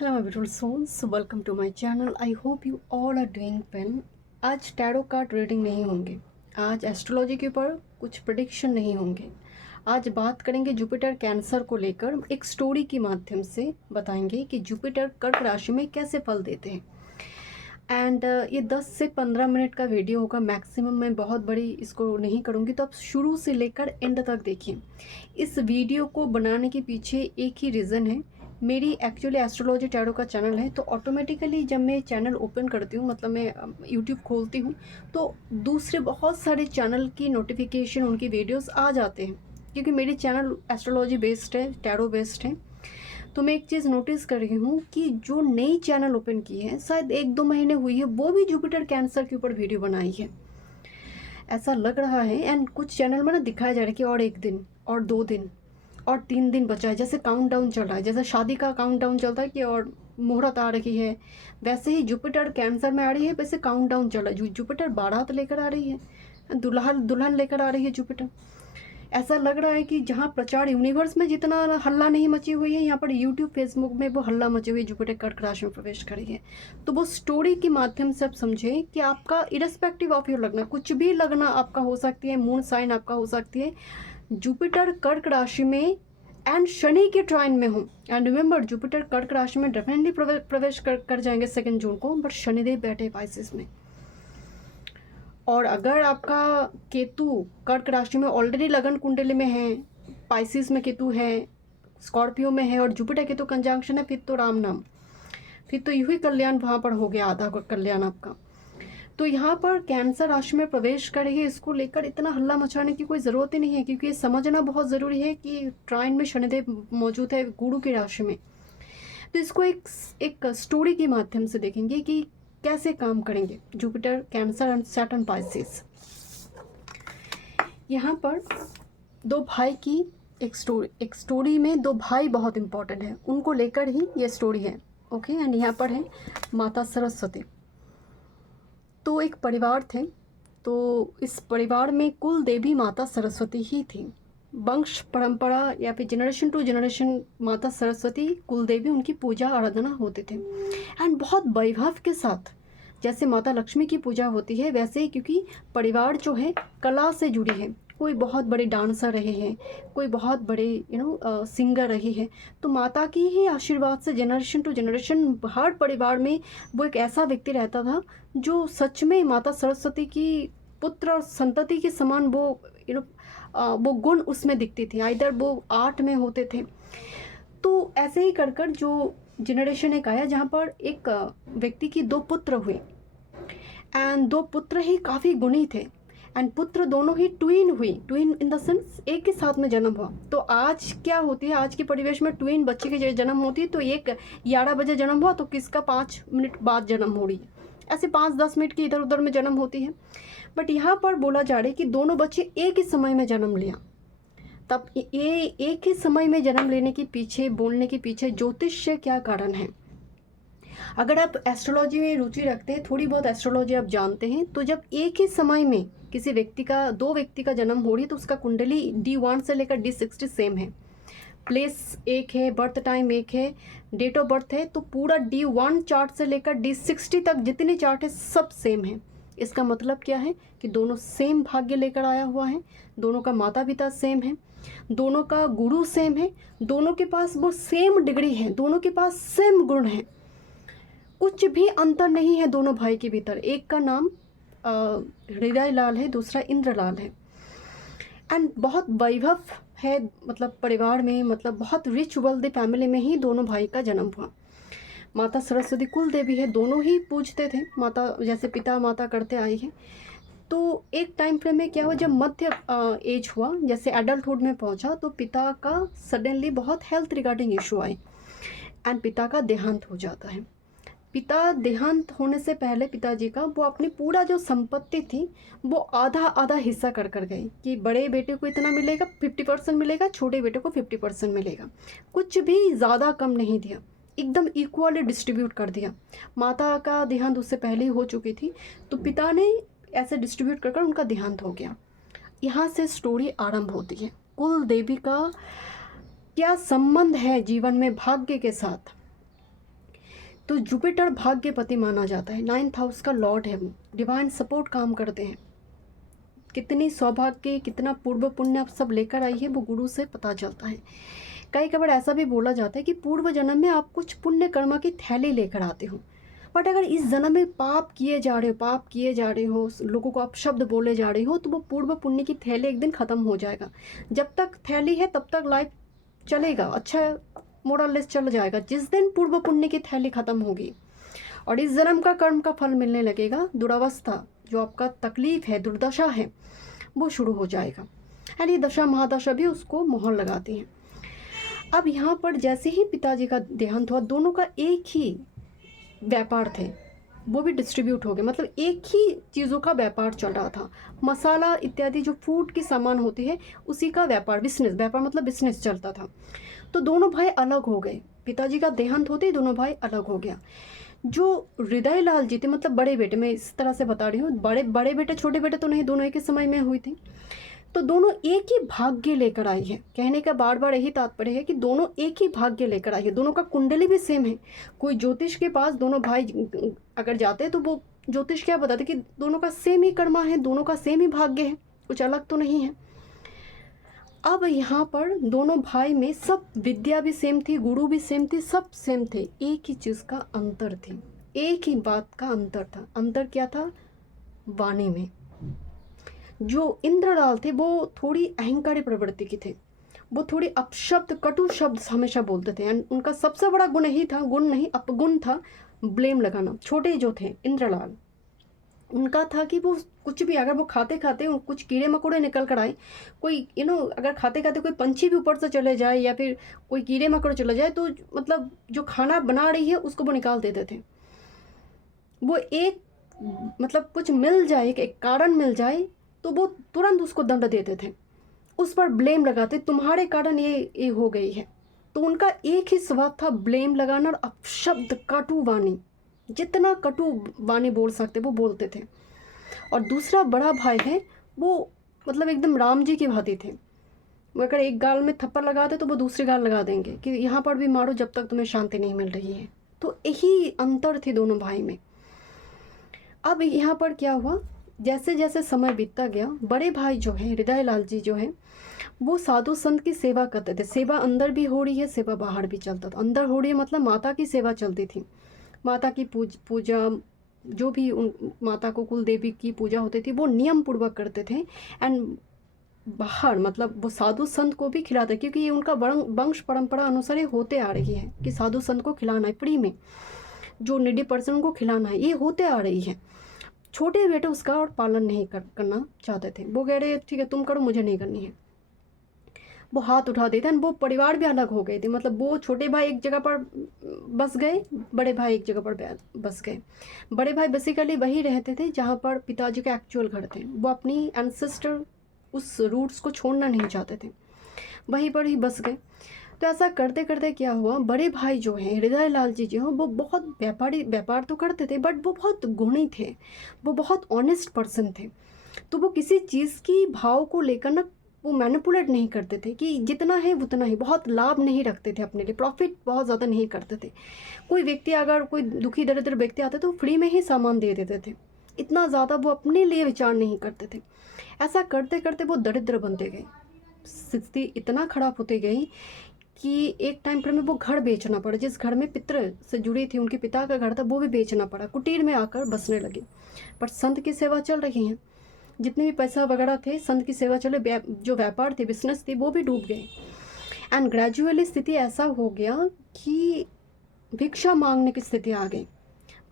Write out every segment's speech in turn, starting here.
Hello my beautiful souls, welcome to my channel. I hope you all are doing well. आज tarot card reading नहीं होंगे, आज astrology के ऊपर कुछ प्रेडिक्शन नहीं होंगे। आज बात करेंगे जुपिटर कैंसर को लेकर, एक स्टोरी के माध्यम से बताएंगे कि जुपिटर कर्क राशि में कैसे फल देते हैं। एंड ये 10 से 15 मिनट का वीडियो होगा मैक्सिमम। मैं बहुत बड़ी इसको नहीं करूँगी, तो आप शुरू से लेकर एंड तक देखिए। इस वीडियो को बनाने के पीछे एक ही रीज़न है। मेरी एक्चुअली एस्ट्रोलॉजी टैरो का चैनल है, तो ऑटोमेटिकली जब मैं चैनल ओपन करती हूँ, मतलब मैं यूट्यूब खोलती हूँ, तो दूसरे बहुत सारे चैनल की नोटिफिकेशन, उनकी वीडियोस आ जाते हैं, क्योंकि मेरी चैनल एस्ट्रोलॉजी बेस्ड है, टैरो बेस्ड है। तो मैं एक चीज़ नोटिस कर रही हूँ कि जो नई चैनल ओपन की है, शायद 1-2 महीने हुई है, वो भी जुपिटर कैंसर के ऊपर वीडियो बनाई है, ऐसा लग रहा है। एंड कुछ चैनल में ना दिखाया जा रहा है कि और 1 दिन और 2 दिन और 3 दिन बचा है, जैसे काउंटडाउन चल रहा है, जैसे शादी का काउंटडाउन चलता है कि और मुहूर्त आ रही है, वैसे ही जुपिटर कैंसर में आ रही है, वैसे काउंटडाउन चल रहा है। जुपिटर बारात लेकर आ रही है, दुल्हन दुल्हन लेकर आ रही है जुपिटर। ऐसा लग रहा है कि जहाँ प्रचार यूनिवर्स में जितना हल्ला नहीं मची हुई है, यहाँ पर यूट्यूब फेसबुक में वो हल्ला मची हुई, जुपिटर कर्क राशि में प्रवेश करी है। तो वो स्टोरी के माध्यम से आप समझें कि आपका इरेस्पेक्टिव ऑफ योर लगना, कुछ भी लगना आपका हो सकती है, मून साइन आपका हो सकती है, जुपिटर कर्क राशि में एंड शनि के ट्राइन में हो। एंड रिमेंबर, जुपिटर कर्क राशि में डेफिनेटली प्रवेश कर जाएंगे 2 जून को, बट शनिदेव बैठे पाइसेस में। और अगर आपका केतु कर्क राशि में ऑलरेडी लगन कुंडली में है, पाइसिस में केतु है, स्कॉर्पियो में है, और जुपिटर केतु कंजंक्शन है, फिर तो राम नाम, फिर तो यही कल्याण वहाँ पर हो गया, आधा कल्याण आपका। तो यहाँ पर कैंसर राशि में प्रवेश करेगी, इसको लेकर इतना हल्ला मचाने की कोई ज़रूरत ही नहीं है, क्योंकि ये समझना बहुत ज़रूरी है कि ट्राइन में शनिदेव मौजूद है गुरु की राशि में। तो इसको एक स्टोरी के माध्यम से देखेंगे कि कैसे काम करेंगे Jupiter cancer and Saturn Pisces. यहाँ पर 2 भाई की एक स्टोरी में 2 भाई बहुत इंपॉर्टेंट है, उनको लेकर ही ये स्टोरी है। ओके, एंड यहाँ पर है माता सरस्वती। तो एक परिवार थे, तो इस परिवार में कुल देवी माता सरस्वती ही थी। वंश परंपरा या फिर जनरेशन टू जनरेशन माता सरस्वती कुल देवी, उनकी पूजा आराधना होते थे। एंड बहुत वैभव के साथ, जैसे माता लक्ष्मी की पूजा होती है, वैसे ही, क्योंकि परिवार जो है कला से जुड़ी है, कोई बहुत बड़े डांसर रहे हैं, कोई बहुत बड़े सिंगर रही है, तो माता की ही आशीर्वाद से जनरेशन टू जनरेशन हर परिवार में वो एक ऐसा व्यक्ति रहता था जो सच में माता सरस्वती की पुत्र और संतति के समान वो वो गुण उसमें दिखती थी, आइदर वो आर्ट में होते थे। तो ऐसे ही कर कर जो जनरेशन एक आया जहाँ पर एक व्यक्ति की 2 पुत्र हुए, एंड 2 पुत्र ही काफ़ी गुणी थे, एंड पुत्र दोनों ही ट्विन इन द सेंस एक ही साथ में जन्म हुआ। तो आज क्या होती है, आज के परिवेश में ट्विन बच्चे की जन्म होती है, तो एक 11 बजे जन्म हुआ तो किसका 5 मिनट बाद जन्म हो रही है, ऐसे 5-10 मिनट की इधर उधर में जन्म होती है। बट यहाँ पर बोला जा रहा है कि दोनों बच्चे एक ही समय में जन्म लिया। तब ये एक ही समय में जन्म लेने के पीछे, बोलने के पीछे ज्योतिष से क्या कारण है। अगर आप एस्ट्रोलॉजी में रुचि रखते हैं, थोड़ी बहुत एस्ट्रोलॉजी आप जानते हैं, तो जब एक ही समय में किसी व्यक्ति का, 2 व्यक्ति का जन्म हो रही है, तो उसका कुंडली D1 से लेकर D60 सेम है, प्लेस एक है, बर्थ टाइम एक है, डेट ऑफ बर्थ है, तो पूरा D1 चार्ट से लेकर D60 तक जितने चार्ट है सब सेम है। इसका मतलब क्या है कि दोनों सेम भाग्य लेकर आया हुआ है, दोनों का माता पिता सेम है, दोनों का गुरु सेम है, दोनों के पास वो सेम डिग्री है, दोनों के पास सेम गुण है, कुछ भी अंतर नहीं है दोनों भाई के भीतर। एक का नाम हृदय लाल है, दूसरा इंद्रलाल है, एंड बहुत वैभव है, मतलब परिवार में, मतलब बहुत रिच वेल्दी फैमिली में ही दोनों भाई का जन्म हुआ। माता सरस्वती कुल देवी है, दोनों ही पूजते थे माता, जैसे पिता माता करते आई है। तो एक टाइम फ्रेम में क्या हुआ, जब मध्य एज हुआ, जैसे एडल्टहुड में पहुंचा, तो पिता का सडनली बहुत हेल्थ रिगार्डिंग इशू आए, एंड पिता का देहांत हो जाता है। पिता देहांत होने से पहले पिताजी का वो अपनी पूरा जो संपत्ति थी वो आधा आधा हिस्सा कर गए, कि बड़े बेटे को इतना मिलेगा, 50% मिलेगा, छोटे बेटे को 50% मिलेगा, कुछ भी ज़्यादा कम नहीं दिया, एकदम इक्वली डिस्ट्रीब्यूट कर दिया। माता का देहांत उससे पहले ही हो चुकी थी, तो पिता ने ऐसे डिस्ट्रीब्यूट कर उनका देहांत हो गया। यहाँ से स्टोरी आरंभ होती है, कुल देवी का क्या संबंध है जीवन में भाग्य के साथ। तो जुपिटर भाग्यपति माना जाता है, 9th हाउस का लॉर्ड है वो, डिवाइन सपोर्ट काम करते हैं। कितनी सौभाग्य, कितना पूर्व पुण्य आप सब लेकर आई है वो गुरु से पता चलता है। कई बार ऐसा भी बोला जाता है कि पूर्व जन्म में आप कुछ पुण्य कर्म की थैली लेकर आते हो, बट अगर इस जन्म में पाप किए जा रहे हो, लोगों को आप शब्द बोले जा रहे हो, तो वो पूर्व पुण्य की थैली एक दिन ख़त्म हो जाएगा। जब तक थैली है तब तक लाइफ चलेगा, अच्छा मोरलेस चल जाएगा। जिस दिन पूर्व पुण्य की थैली ख़त्म होगी और इस जन्म का कर्म का फल मिलने लगेगा, दुरावस्था जो आपका तकलीफ है, दुर्दशा है, वो शुरू हो जाएगा। यानी दशा महादशा भी उसको मोहर लगाती हैं। अब यहाँ पर जैसे ही पिताजी का देहांत हुआ, दोनों का एक ही व्यापार थे, वो भी डिस्ट्रीब्यूट हो गए। मतलब एक ही चीज़ों का व्यापार चल रहा था, मसाला इत्यादि जो फूड की सामान होती है उसी का व्यापार, बिजनेस, व्यापार मतलब बिजनेस चलता था। तो दोनों भाई अलग हो गए, पिताजी का देहांत होते ही दोनों भाई अलग हो गया। जो हृदय लाल जी थे, मतलब बड़े बेटे, मैं इस तरह से बता रही हूँ, बड़े बेटे छोटे बेटे तो नहीं, दोनों एक ही समय में हुई थी। तो दोनों एक ही भाग्य लेकर आई है। कहने का बार बार यही तात्पर्य है कि दोनों एक ही भाग्य लेकर आई है। दोनों का कुंडली भी सेम है। कोई ज्योतिष के पास दोनों भाई अगर जाते हैं तो वो ज्योतिष क्या बताते कि दोनों का सेम ही कर्मा है, दोनों का सेम ही भाग्य है, कुछ अलग तो नहीं है। अब यहाँ पर दोनों भाई में सब विद्या भी सेम थी, गुरु भी सेम थी, सब सेम थे। एक ही चीज़ का अंतर थी, एक ही बात का अंतर था। अंतर क्या था? वाणी में। जो इंद्रलाल थे वो थोड़ी अहंकारी प्रवृत्ति के थे, वो थोड़ी अपशब्द, कटु शब्द हमेशा बोलते थे। एंड उनका सबसे बड़ा गुण ही था, गुण नहीं अपगुण था, ब्लेम लगाना। छोटे जो थे इंद्रलाल, उनका था कि वो कुछ भी, अगर वो खाते खाते कुछ कीड़े मकोड़े निकल कर आए, कोई अगर खाते खाते कोई पंछी भी ऊपर से चले जाए या फिर कोई कीड़े मकोड़े चले जाए, तो मतलब जो खाना बना रही है उसको वो निकाल देते थे। वो एक मतलब कुछ मिल जाए, एक कारण मिल जाए तो वो तुरंत उसको दंड देते थे, उस पर ब्लेम लगाते, तुम्हारे कारण ये हो गई है। तो उनका एक ही स्वभाव था, ब्लेम लगाना और अपशब्द, कटु वाणी, जितना कटु वाणी बोल सकते वो बोलते थे। और दूसरा बड़ा भाई है, वो मतलब एकदम राम जी की भांति थे। वो अगर एक गाल में थप्पड़ लगाते तो वो दूसरी गाल लगा देंगे कि यहाँ पर भी मारो जब तक तुम्हें शांति नहीं मिल रही है। तो यही अंतर थे दोनों भाई में। अब यहाँ पर क्या हुआ, जैसे जैसे समय बीतता गया, बड़े भाई जो है हृदय लाल जी जो है, वो साधु संत की सेवा करते थे। सेवा अंदर भी हो रही है, सेवा बाहर भी चलता था। अंदर हो रही है मतलब माता की सेवा चलती थी, माता की पूजा, जो भी माता को कुल देवी की पूजा होती थी वो नियम पूर्वक करते थे। एंड बाहर मतलब वो साधु संत को भी खिलाते, क्योंकि ये उनका वंश परंपरा अनुसार ये होते आ रही है कि साधु संत को खिलाना है, फ्री में जो नीडी पर्सन को खिलाना है, ये होते आ रही है। छोटे बेटे उसका और पालन नहीं करना चाहते थे, वो कह रहे ठीक है तुम करो, मुझे नहीं करनी है, वो हाथ उठा देते हैं। वो परिवार भी अलग हो गए थे, मतलब वो छोटे भाई एक जगह पर बस गए, बड़े भाई एक जगह पर बस गए। बड़े भाई बेसिकली वही रहते थे जहाँ पर पिताजी के एक्चुअल घर थे, वो अपनी एंसेस्टर उस रूट्स को छोड़ना नहीं चाहते थे, वहीं पर ही बस गए। तो ऐसा करते करते क्या हुआ, बड़े भाई जो हैं हृदय लाल जी जो हैं, वो बहुत व्यापार तो करते थे, बट वो बहुत गुणी थे, वो बहुत ऑनेस्ट पर्सन थे। तो वो किसी चीज़ की भाव को लेकर ना वो मैनिपुलेट नहीं करते थे कि जितना है उतना ही, बहुत लाभ नहीं रखते थे अपने लिए, प्रॉफिट बहुत ज़्यादा नहीं करते थे। कोई व्यक्ति अगर कोई दुखी दरिद्र व्यक्ति आते तो फ्री में ही सामान दे देते थे, इतना ज़्यादा वो अपने लिए विचार नहीं करते थे। ऐसा करते करते वो दरिद्र बनते गए, स्थिति इतना खराब होती गई कि एक टाइम पर में वो घर बेचना पड़ा। जिस घर में पितृ से जुड़ी थी, उनके पिता का घर था, वो भी बेचना पड़ा, कुटीर में आकर बसने लगे। पर संत की सेवा चल रही है, जितने भी पैसा वगैरह थे संत की सेवा चले, जो व्यापार थे, बिजनेस थी, वो भी डूब गए। एंड ग्रेजुअली स्थिति ऐसा हो गया कि भिक्षा मांगने की स्थिति आ गई।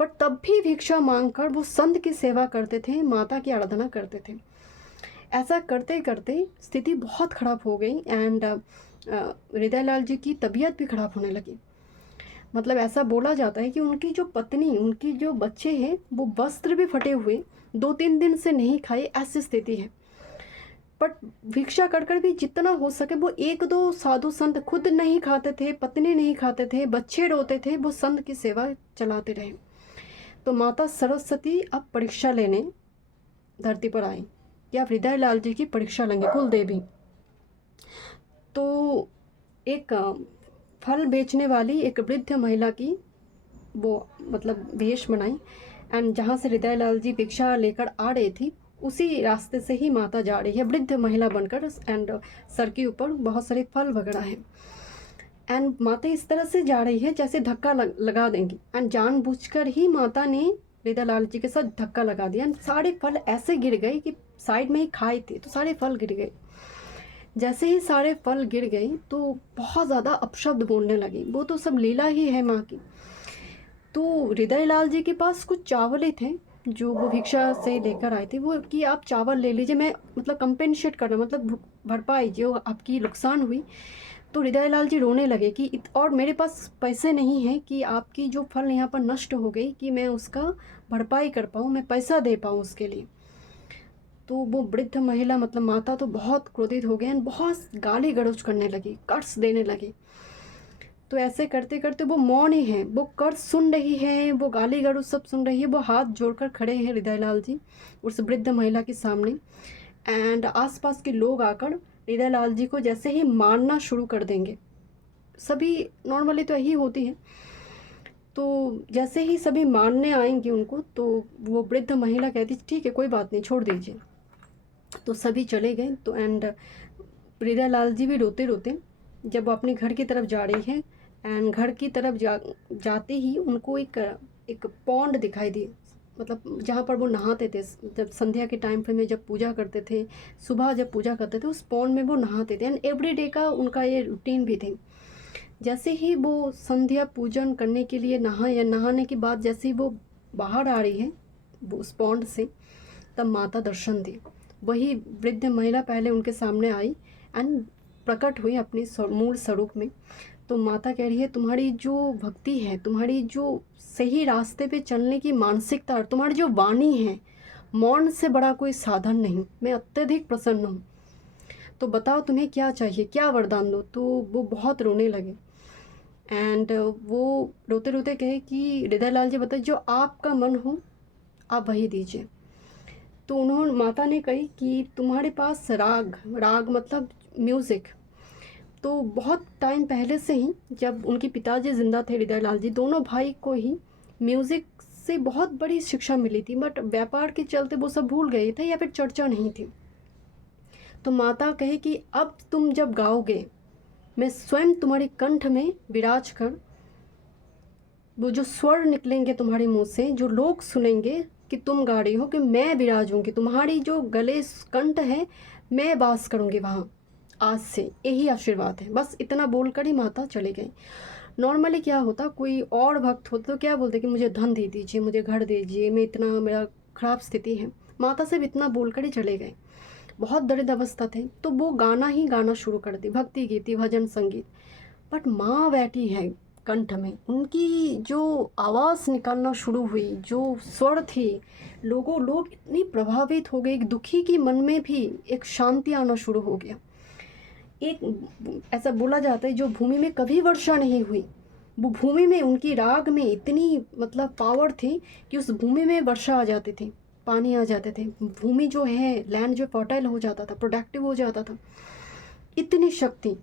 बट तब भी भिक्षा मांगकर वो संत की सेवा करते थे, माता की आराधना करते थे। ऐसा करते करते स्थिति बहुत ख़राब हो गई एंड हृदय लाल जी की तबीयत भी ख़राब होने लगी। मतलब ऐसा बोला जाता है कि उनकी जो पत्नी, उनकी जो बच्चे हैं, वो वस्त्र भी फटे हुए 2-3 दिन से नहीं खाए, ऐसी स्थिति है। बट भिक्षा कर भी जितना हो सके वो 1-2 साधु संत, खुद नहीं खाते थे, पत्नी नहीं खाते थे, बच्चे रोते थे, वो संत की सेवा चलाते रहे। तो माता सरस्वती अब परीक्षा लेने धरती पर आई कि आप हृदय लाल जी की परीक्षा लेंगे, कुल देवी। तो एक फल बेचने वाली एक वृद्ध महिला की वो मतलब वेश बनाई, एंड जहाँ से हृदय लाल जी भिक्षा लेकर आ रही थी उसी रास्ते से ही माता जा रही है वृद्ध महिला बनकर, एंड सर के ऊपर बहुत सारे फल वगैरह हैं, एंड माता इस तरह से जा रही है जैसे धक्का लगा देंगी, एंड जानबूझकर ही माता ने हृदय लाल जी के साथ धक्का लगा दिया, एंड सारे फल ऐसे गिर गए कि साइड में ही खाए थे तो सारे फल गिर गए। जैसे ही सारे फल गिर गए तो बहुत ज़्यादा अपशब्द बोलने लगी, वो तो सब लीला ही है माँ की। तो हृदय लाल जी के पास कुछ चावल ही थे जो वो भिक्षा से लेकर आए थे, वो कि आप चावल ले लीजिए, मैं मतलब कंपेंसेट करना, मतलब भरपाई जो आपकी नुकसान हुई। तो हृदय लाल जी रोने लगे कि और मेरे पास पैसे नहीं हैं कि आपकी जो फल यहाँ पर नष्ट हो गई कि मैं उसका भरपाई कर पाऊँ, मैं पैसा दे पाऊँ उसके लिए। तो वो वृद्ध महिला मतलब माता तो बहुत क्रोधित हो गए एंड बहुत गाली गलौज करने लगी, कर्स देने लगी। तो ऐसे करते करते वो मौन ही हैं, वो कर्स सुन रही है, वो गाली गलौज सब सुन रही है, वो हाथ जोड़कर खड़े हैं हृदय लाल जी उस वृद्ध महिला के सामने, एंड आसपास के लोग आकर हृदय लाल जी को जैसे ही मारना शुरू कर देंगे। सभी नॉर्मली तो यही होती है। तो जैसे ही सभी मारने आएंगे उनको तो वो वृद्ध महिला कहती ठीक है कोई बात नहीं छोड़ दीजिए। तो सभी चले गए। तो एंड हृदय लाल जी भी रोते रोते जब वो अपने घर की तरफ जा रही है, एंड घर की तरफ जाते ही उनको एक पॉन्ड दिखाई दी, मतलब जहाँ पर वो नहाते थे जब संध्या के टाइम पे में जब पूजा करते थे, सुबह जब पूजा करते थे उस पॉन्ड में वो नहाते थे, एंड एवरी डे का उनका ये रूटीन भी थे। जैसे ही वो संध्या पूजन करने के लिए नहाने के बाद जैसे ही वो बाहर आ रही है वो उस पॉन्ड से, तब माता दर्शन दी। वही वृद्ध महिला पहले उनके सामने आई एंड प्रकट हुई अपनी मूल स्वरूप में। तो माता कह रही है तुम्हारी जो भक्ति है, तुम्हारी जो सही रास्ते पे चलने की मानसिकता और तुम्हारी जो वाणी है, मौन से बड़ा कोई साधन नहीं, मैं अत्यधिक प्रसन्न हूँ। तो बताओ तुम्हें क्या चाहिए, क्या वरदान दो। तो वो बहुत रोने लगे एंड वो रोते रोते कहे कि हृदय लाल जी बताइए जो आपका मन हो आप वही दीजिए। तो उन्होंने माता ने कही कि तुम्हारे पास राग मतलब म्यूज़िक, तो बहुत टाइम पहले से ही जब उनके पिताजी जिंदा थे हृदय लाल जी, दोनों भाई को ही म्यूज़िक से बहुत बड़ी शिक्षा मिली थी, बट व्यापार के चलते वो सब भूल गए थे या फिर चर्चा नहीं थी। तो माता कहे कि अब तुम जब गाओगे मैं स्वयं तुम्हारे कंठ में विराज कर, वो जो स्वर निकलेंगे तुम्हारे मुंह से, जो लोग सुनेंगे कि तुम गा रही हो, कि मैं विराजूंगी, तुम्हारी जो गले कंठ है मैं वास करूंगी वहाँ आज से, यही आशीर्वाद है। बस इतना बोलकर ही माता चले गई। नॉर्मली क्या होता, कोई और भक्त होता तो क्या बोलते कि मुझे धन दे दीजिए, मुझे घर दे दीजिए, मैं इतना मेरा खराब स्थिति है। माता सिर्फ इतना बोलकर ही चले गए, बहुत दरिद्र अवस्था थे। तो वो गाना ही गाना शुरू कर दी, भक्ति गीति भजन संगीत। बट माँ बैठी है कंठ में, उनकी जो आवाज़ निकालना शुरू हुई, जो स्वर थी, लोग इतनी प्रभावित हो गए, एक दुखी की मन में भी एक शांति आना शुरू हो गया। एक ऐसा बोला जाता है जो भूमि में कभी वर्षा नहीं हुई, वो भूमि में उनकी राग में इतनी मतलब पावर थी कि उस भूमि में वर्षा आ जाती थी, पानी आ जाते थे, भूमि जो है लैंड जो फर्टाइल हो जाता था, प्रोडक्टिव हो जाता था, इतनी शक्ति।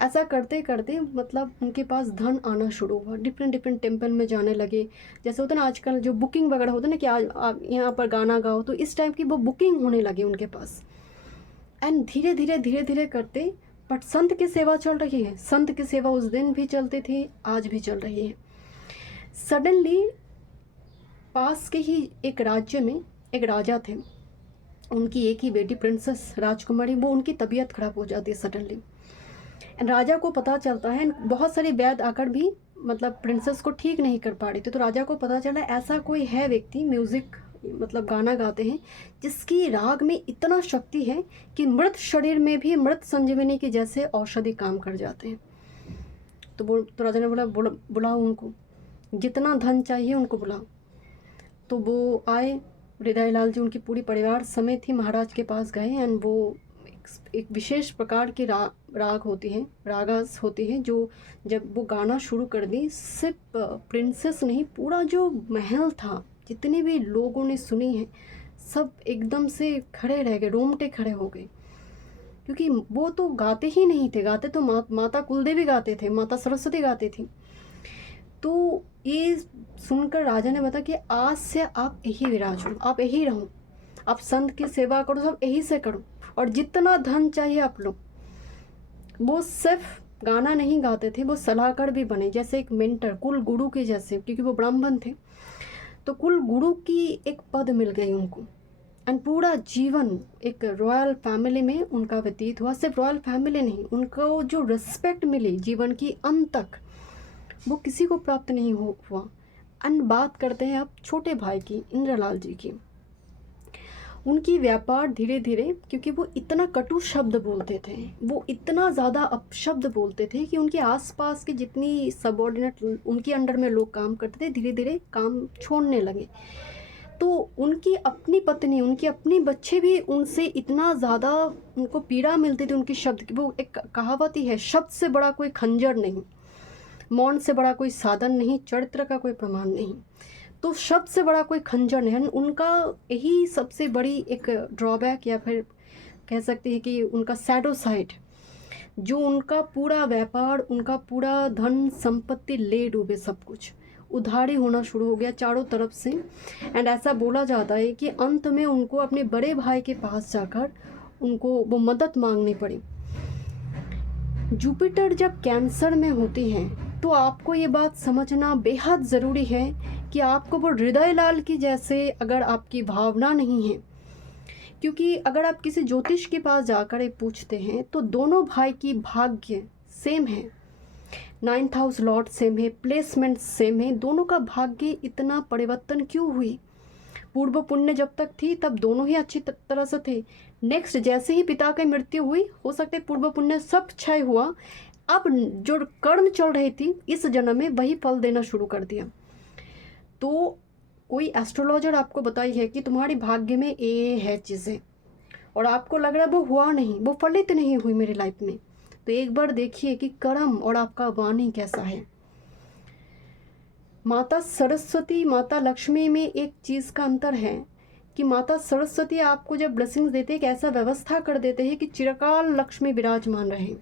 ऐसा करते करते मतलब उनके पास धन आना शुरू हुआ, डिफरेंट टेम्पल में जाने लगे। जैसे होता ना आजकल जो बुकिंग वगैरह होता है ना कि आज आप यहाँ पर गाना गाओ, तो इस टाइप की वो बुकिंग होने लगी उनके पास। एंड धीरे धीरे करते बट संत की सेवा चल रही है, संत की सेवा उस दिन भी चलती थी, आज भी चल रही है। सडनली पास के ही एक राज्य में एक राजा थे, उनकी एक ही बेटी प्रिंसेस राजकुमारी, वो उनकी तबीयत खराब हो जाती है सडनली। राजा को पता चलता है, बहुत सारे वैद्य आकर भी मतलब प्रिंसेस को ठीक नहीं कर पा रही थी। तो राजा को पता चला ऐसा कोई है व्यक्ति, म्यूज़िक मतलब गाना गाते हैं, जिसकी राग में इतना शक्ति है कि मृत शरीर में भी मृत संजीवनी के जैसे औषधि काम कर जाते हैं। तो राजा ने बोला बुलाओ उनको, जितना धन चाहिए उनको बुलाओ। तो वो आए, हृदय लाल जी उनकी पूरी परिवार समेत ही महाराज के पास गए, एंड वो एक विशेष प्रकार की राग होती हैं, रागास होती हैं, जो जब वो गाना शुरू कर दी, सिर्फ प्रिंसेस नहीं पूरा जो महल था, जितने भी लोगों ने सुनी है, सब एकदम से खड़े रह गए, रोंगटे खड़े हो गए, क्योंकि वो तो गाते ही नहीं थे, गाते तो माता कुलदेवी गाते थे, माता सरस्वती गाती थी। तो ये सुनकर राजा ने बताया कि आज से आप यही विराजो, आप यही रहो, आप संत की सेवा करो, सब यही से करो, और जितना धन चाहिए आप लो। वो सिर्फ गाना नहीं गाते थे, वो सलाहकार भी बने, जैसे एक मेंटर, कुल गुरु के जैसे, क्योंकि वो ब्राह्मण थे। तो कुल गुरु की एक पद मिल गई उनको, एंड पूरा जीवन एक रॉयल फैमिली में उनका व्यतीत हुआ। सिर्फ रॉयल फैमिली नहीं, उनको जो रिस्पेक्ट मिली जीवन की अंत तक, वो किसी को प्राप्त नहीं हुआ। एंड बात करते हैं अब छोटे भाई की, इंद्रलाल जी की। उनकी व्यापार धीरे धीरे, क्योंकि वो इतना कटु शब्द बोलते थे, वो इतना ज़्यादा अपशब्द बोलते थे कि उनके आसपास के जितनी सबऑर्डिनेट उनके अंडर में लोग काम करते थे, धीरे धीरे काम छोड़ने लगे। तो उनकी अपनी पत्नी, उनके अपने बच्चे भी उनसे इतना ज़्यादा उनको पीड़ा मिलती थी उनकी शब्द की। वो एक कहावत ही है, शब्द से बड़ा कोई खंजर नहीं, मौन से बड़ा कोई साधन नहीं, चरित्र का कोई प्रमाण नहीं। तो शब्द से बड़ा कोई खंजर नहीं। उनका यही सबसे बड़ी एक ड्रॉबैक, या फिर कह सकते हैं कि उनका सैडो साइड, जो उनका पूरा व्यापार, उनका पूरा धन संपत्ति ले डूबे, सब कुछ उधारी होना शुरू हो गया चारों तरफ से। एंड ऐसा बोला जाता है कि अंत में उनको अपने बड़े भाई के पास जाकर उनको वो मदद मांगनी पड़ी। जुपिटर जब कैंसर में होती हैं तो आपको ये बात समझना बेहद ज़रूरी है कि आपको वो हृदय लाल की जैसे अगर आपकी भावना नहीं है, क्योंकि अगर आप किसी ज्योतिष के पास जाकर ये पूछते हैं तो दोनों भाई की भाग्य सेम है, 9th हाउस लॉर्ड सेम है, प्लेसमेंट सेम है, दोनों का भाग्य इतना परिवर्तन क्यों हुई? पूर्व पुण्य जब तक थी तब दोनों ही अच्छी तरह से थे। नेक्स्ट जैसे ही पिता की मृत्यु हुई, हो सकता है पूर्व पुण्य सब क्षय हुआ, अब जो कर्म चल रही थी इस जन्म में वही फल देना शुरू कर दिया। तो कोई एस्ट्रोलॉजर आपको बताई है कि तुम्हारी भाग्य में ये है चीज़ें, और आपको लग रहा है वो हुआ नहीं, वो फलित नहीं हुई मेरी लाइफ में, तो एक बार देखिए कि कर्म और आपका वाणी कैसा है। माता सरस्वती, माता लक्ष्मी में एक चीज़ का अंतर है कि माता सरस्वती आपको जब ब्लेसिंग्स देते हैं, एक ऐसा व्यवस्था कर देते हैं कि चिरकाल लक्ष्मी विराजमान रहे।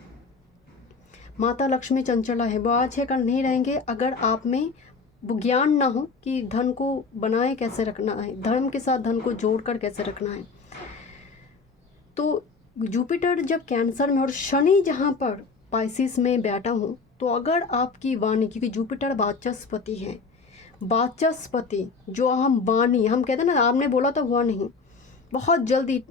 माता लक्ष्मी चंचला है, वो आज है कल नहीं रहेंगे अगर आप में वो ज्ञान ना हो कि धन को बनाए कैसे रखना है, धर्म के साथ धन को जोड़कर कैसे रखना है। तो जुपिटर जब कैंसर में और शनि जहाँ पर पाइसिस में बैठा हो, तो अगर आपकी वाणी, क्योंकि जुपिटर वाचस्पति है, वाचस्पति जो हम वाणी, हम कहते हैं ना आपने बोला था हुआ नहीं, बहुत जल्दी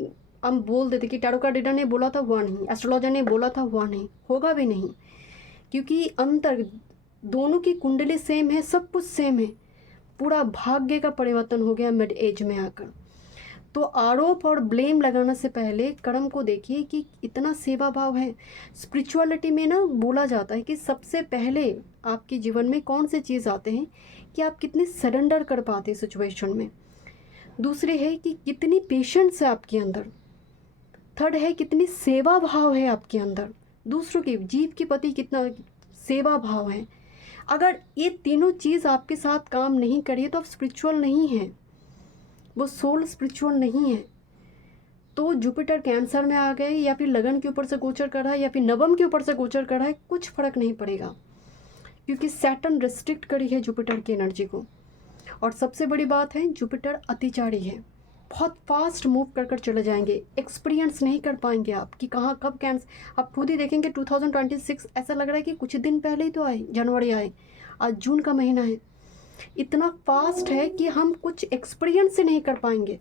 हम बोल देते कि टैरो कार्ड रीडर ने बोला था हुआ नहीं, एस्ट्रोलॉजर ने बोला था हुआ नहीं, होगा भी नहीं, क्योंकि अंतर दोनों की कुंडली सेम है, सब कुछ सेम है, पूरा भाग्य का परिवर्तन हो गया मिड एज में आकर। तो आरोप और ब्लेम लगाने से पहले कर्म को देखिए कि इतना सेवा भाव है। स्पिरिचुअलिटी में ना बोला जाता है कि सबसे पहले आपके जीवन में कौन से चीज़ आते हैं कि आप कितनी सरेंडर कर पाते हैं सिचुएशन में। दूसरे है कि कितनी पेशेंस है आपके अंदर। थर्ड है कितनी सेवा भाव है आपके अंदर, दूसरों की, जीव के प्रति कितना सेवा भाव है। अगर ये तीनों चीज़ आपके साथ काम नहीं करिए तो आप स्पिरिचुअल नहीं हैं, वो सोल स्पिरिचुअल नहीं है। तो जुपिटर कैंसर में आ गए, या फिर लगन के ऊपर से गोचर कर रहा है, या फिर नवम के ऊपर से गोचर कर रहा है, कुछ फर्क नहीं पड़ेगा, क्योंकि सैटर्न रिस्ट्रिक्ट करी है जुपिटर की एनर्जी को। और सबसे बड़ी बात है जुपिटर अतिचारी है, बहुत फास्ट मूव कर चले जाएंगे, एक्सपीरियंस नहीं कर पाएंगे आप कि कहाँ कब कैंसर। आप खुद ही देखेंगे 2026 ऐसा लग रहा है कि कुछ दिन पहले ही तो आए, जनवरी आए, आज जून का महीना है, इतना फास्ट है कि हम कुछ एक्सपीरियंस से नहीं कर पाएंगे।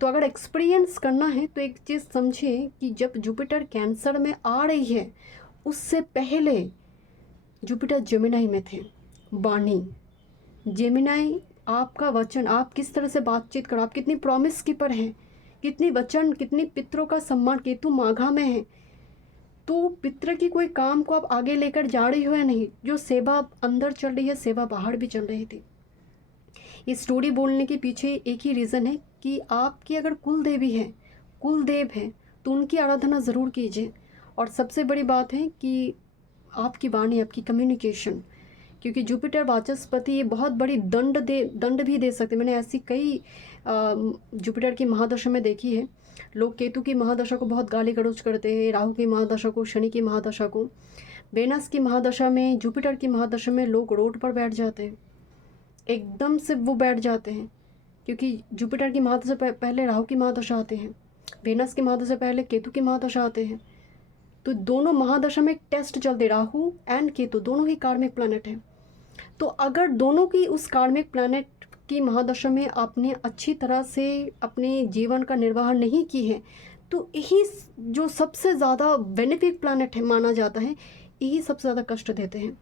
तो अगर एक्सपीरियंस करना है तो एक चीज़ समझिए कि जब जुपिटर कैंसर में आ रही है, उससे पहले जुपिटर जेमिनाई में थे। वाणी जेमिनाई, आपका वचन, आप किस तरह से बातचीत करो, आप कितनी प्रॉमिस कीपर हैं, कितनी वचन, कितनी पितरों का सम्मान। केतु माघा में है, तो पितर की कोई काम को आप आगे लेकर जा रही हो या नहीं, जो सेवा अंदर चल रही है, सेवा बाहर भी चल रही थी। ये स्टोरी बोलने के पीछे एक ही रीज़न है कि आपकी अगर कुल देवी है, कुल देव है, तो उनकी आराधना ज़रूर कीजिए। और सबसे बड़ी बात है कि आपकी वाणी, आपकी कम्युनिकेशन, क्योंकि जुपिटर वाचस्पति ये बहुत बड़ी दंड भी दे सकते। मैंने ऐसी कई जुपिटर की महादशा में देखी है, लोग केतु की महादशा को बहुत गाली गलौज करते हैं, राहु की महादशा को, शनि की महादशा को, वेनस की महादशा में, जुपिटर की महादशा में लोग रोड पर बैठ जाते हैं। एकदम से वो बैठ जाते हैं, क्योंकि जुपिटर की महादशा से पहले राहु की महादशा आते हैं, वेनस की महादशा से पहले केतु की महादशा आते हैं। तो दोनों महादशा में टेस्ट चलते, राहु एंड केतु दोनों ही कार्मिक प्लैनेट हैं। तो अगर दोनों की उस कार्मिक प्लैनेट की महादशा में आपने अच्छी तरह से अपने जीवन का निर्वाह नहीं की है, तो यही जो सबसे ज़्यादा बेनिफिक प्लैनेट है माना जाता है, यही सबसे ज़्यादा कष्ट देते हैं।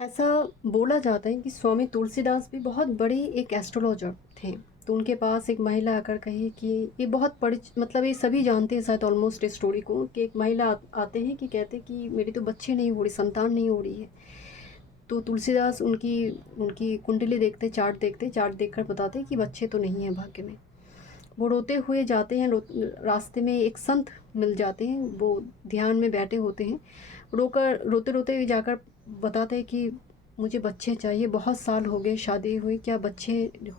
ऐसा बोला जाता है कि स्वामी तुलसीदास भी बहुत बड़ी एक एस्ट्रोलॉजर थे। तो उनके पास एक महिला आकर कही कि ये बहुत मतलब ये सभी जानते हैं शायद ऑलमोस्ट इस स्टोरी को, कि एक महिला आते हैं कि कहते कि मेरी तो बच्चे नहीं हो रही, संतान नहीं हो रही है। तो तुलसीदास उनकी कुंडली देखते, चार्ट देखकर बताते कि बच्चे तो नहीं हैं भाग्य में। वो रोते हुए जाते हैं, रास्ते में एक संत मिल जाते हैं, वो ध्यान में बैठे होते हैं, रोते रोते हुए जाकर बताते हैं कि मुझे बच्चे चाहिए, बहुत साल हो गए शादी हुई, क्या बच्चे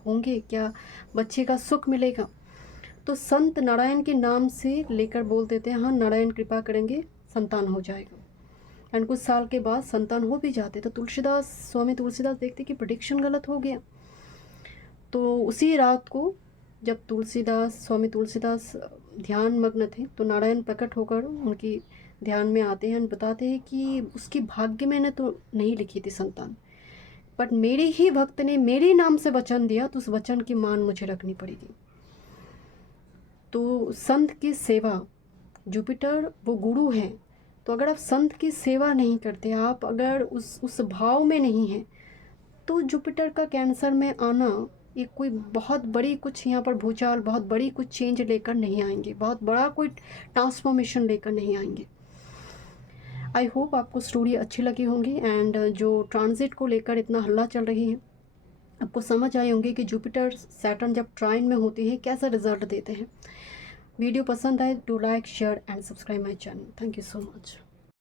होंगे, क्या बच्चे का सुख मिलेगा। तो संत नारायण के नाम से लेकर बोल देते हैं हाँ नारायण कृपा करेंगे, संतान हो जाएगा। एंड कुछ साल के बाद संतान हो भी जाते। तो स्वामी तुलसीदास देखते कि प्रेडिक्शन गलत हो गया। तो उसी रात को जब स्वामी तुलसीदास ध्यान मग्न थे, तो नारायण प्रकट होकर उनकी ध्यान में आते हैं, बताते हैं कि उसकी भाग्य में ने तो नहीं लिखी थी संतान, बट मेरे ही भक्त ने मेरे नाम से वचन दिया, तो उस वचन की मान मुझे रखनी पड़ेगी। तो संत की सेवा, जुपिटर वो गुरु हैं, तो अगर आप संत की सेवा नहीं करते, आप अगर उस भाव में नहीं हैं, तो जुपिटर का कैंसर में आना ये कोई बहुत बड़ी कुछ यहाँ पर भूचाल, बहुत बड़ी कुछ चेंज लेकर नहीं आएंगे, बहुत बड़ा कोई ट्रांसफॉर्मेशन लेकर नहीं आएंगे। आई होप आपको स्टोरी अच्छी लगी होंगी, एंड जो ट्रांजिट को लेकर इतना हल्ला चल रही है, आपको समझ आए होंगे कि जुपिटर सैटर्न जब ट्राइन में होती है कैसा रिजल्ट देते हैं। वीडियो पसंद आए, do like, share and subscribe my channel. Thank you so much.